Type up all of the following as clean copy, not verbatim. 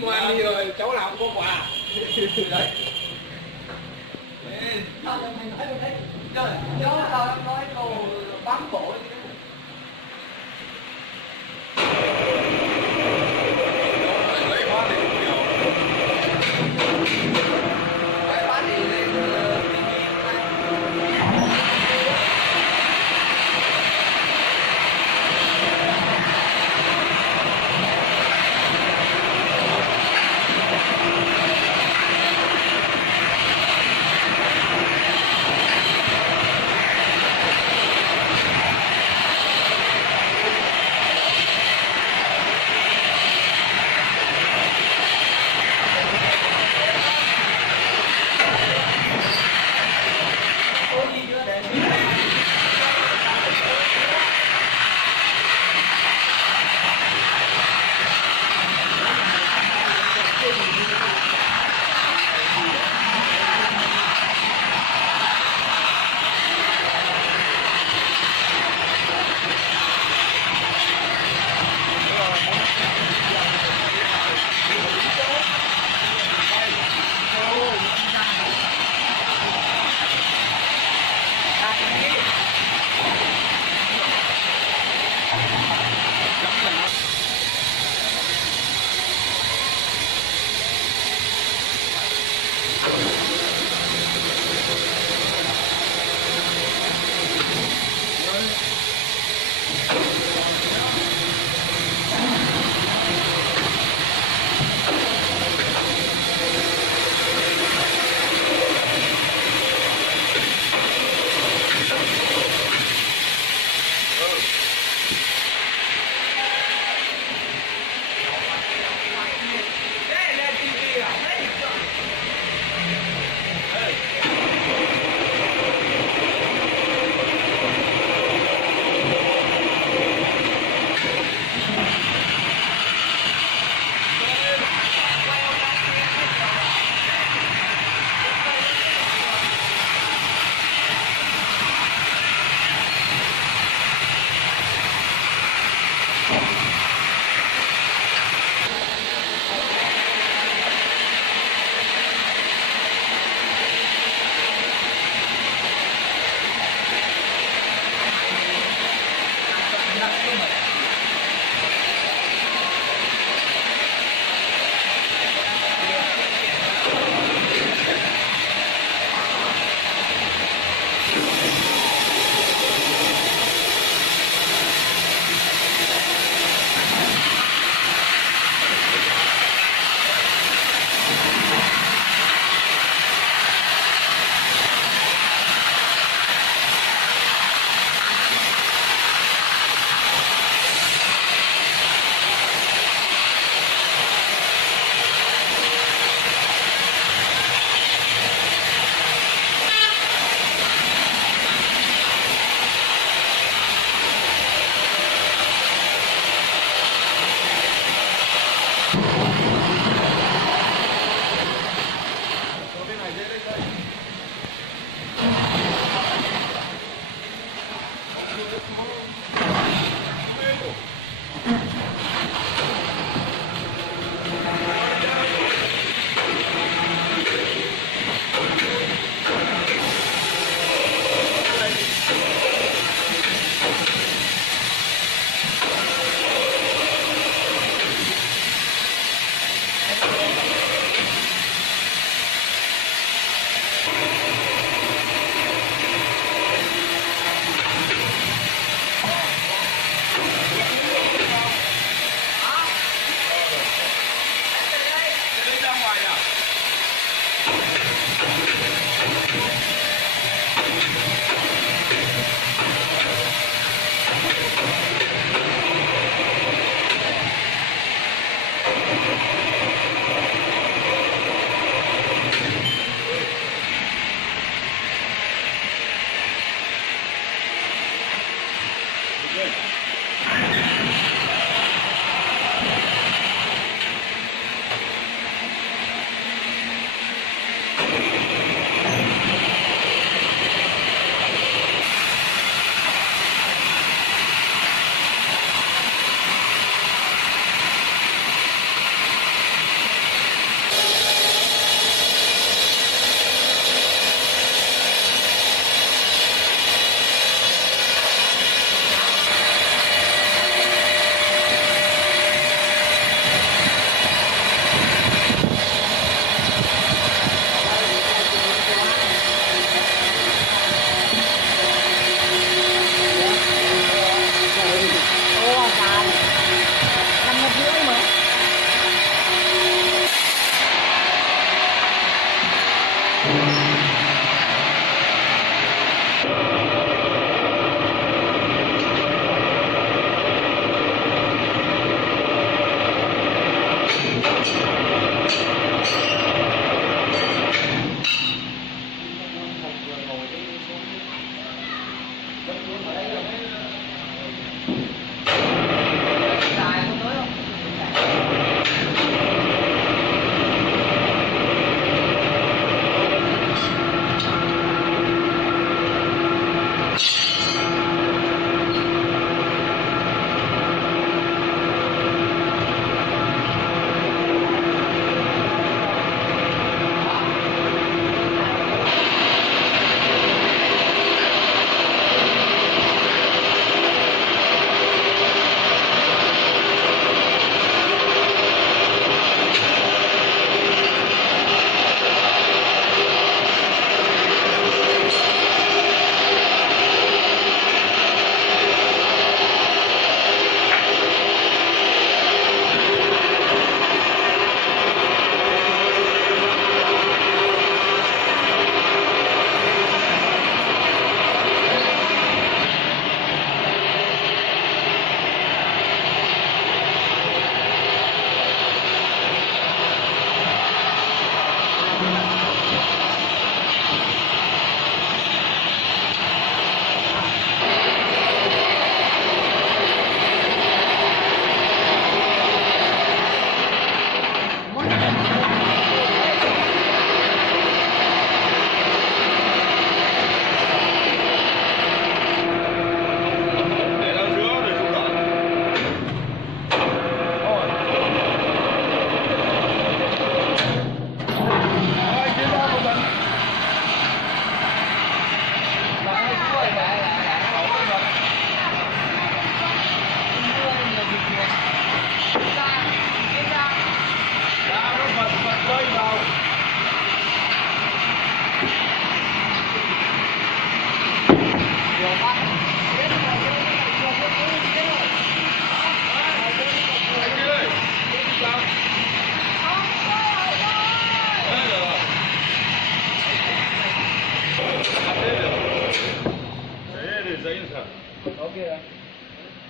ngoan đi rồi cháu nào cũng có quà. Đấy. Sao mày nói luôn đấy? Trời, nhớ tao nói câu bám cổ.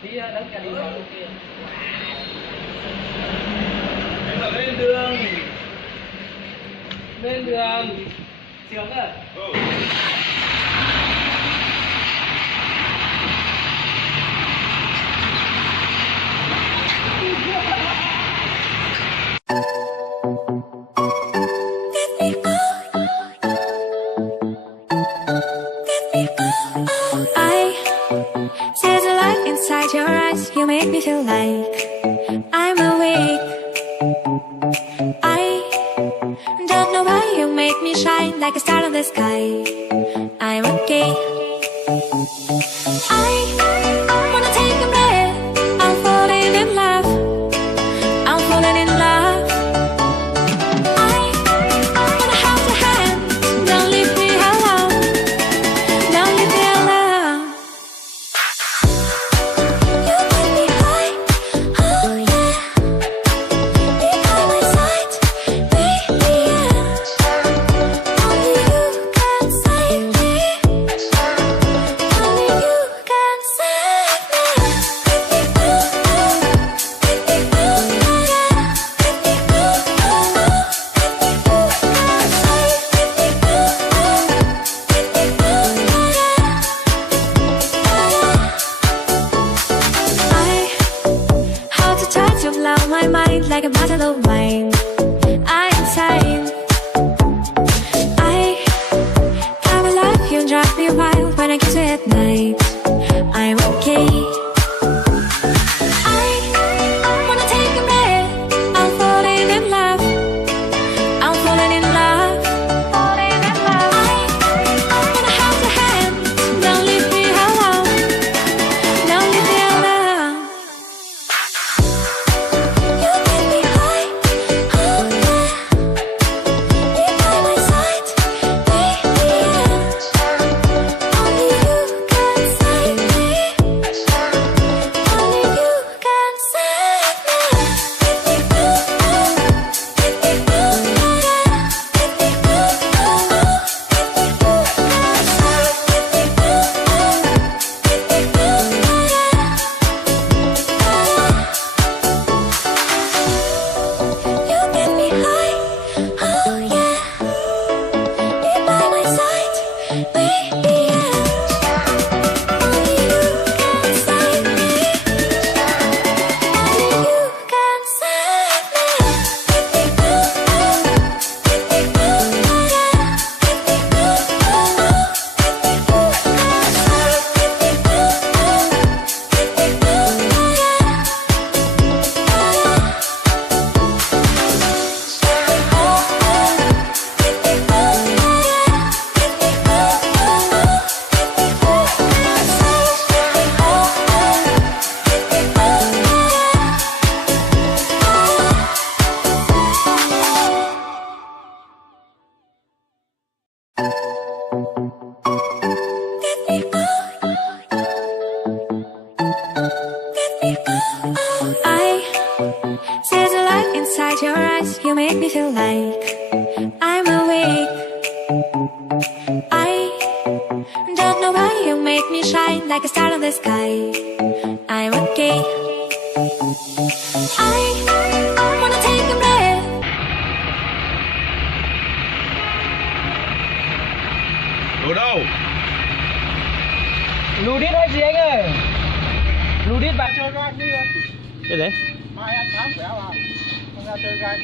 Đi đứng ra đi vào luôn kia. Lên đường. Lên đường. Trường ơi. There's a light inside your eyes. You make me feel like I'm awake. I don't know why you make me shine like a star in the sky. I'm okay. I wanna take a breath. I'm falling in love. I'm falling in love. I wanna hold your hand. Don't leave me alone. Don't leave me alone. You make me high, oh yeah. Be by my side, baby, yeah. Only you can save me. Only you can save me. How to try to blow my mind like a bottle of wine. I'm insane. I come alive, you drive me wild when I kiss you at night. I'm okay. I wanna take a breath. I'm falling in love. I'm falling in love. Falling in love. I wanna hold your hand. Don't leave me alone. Don't leave me alone. You make me high, oh yeah. Be by my side, baby, yeah. Only you can save me. Only you can save You make me high, oh yeah. Be by my side, baby, yeah. Only you can save me. Only you can save There's a light inside your eyes. You make me feel like I'm awake. I don't know why you make me shine like a star in the sky. I'm okay. I wanna take a breath. Đồ đâu? Ludit hay gì anh ơi? Ludit bạn chơi các anh đi. Cái đấy? Mai ăn sáng khỏe vào. Không ra chơi gai.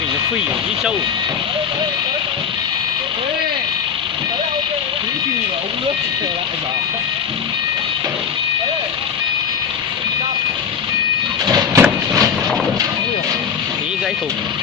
Mình nó phi đi sâu. Tí gì mà uống nước trở lại bảo. tay thùng.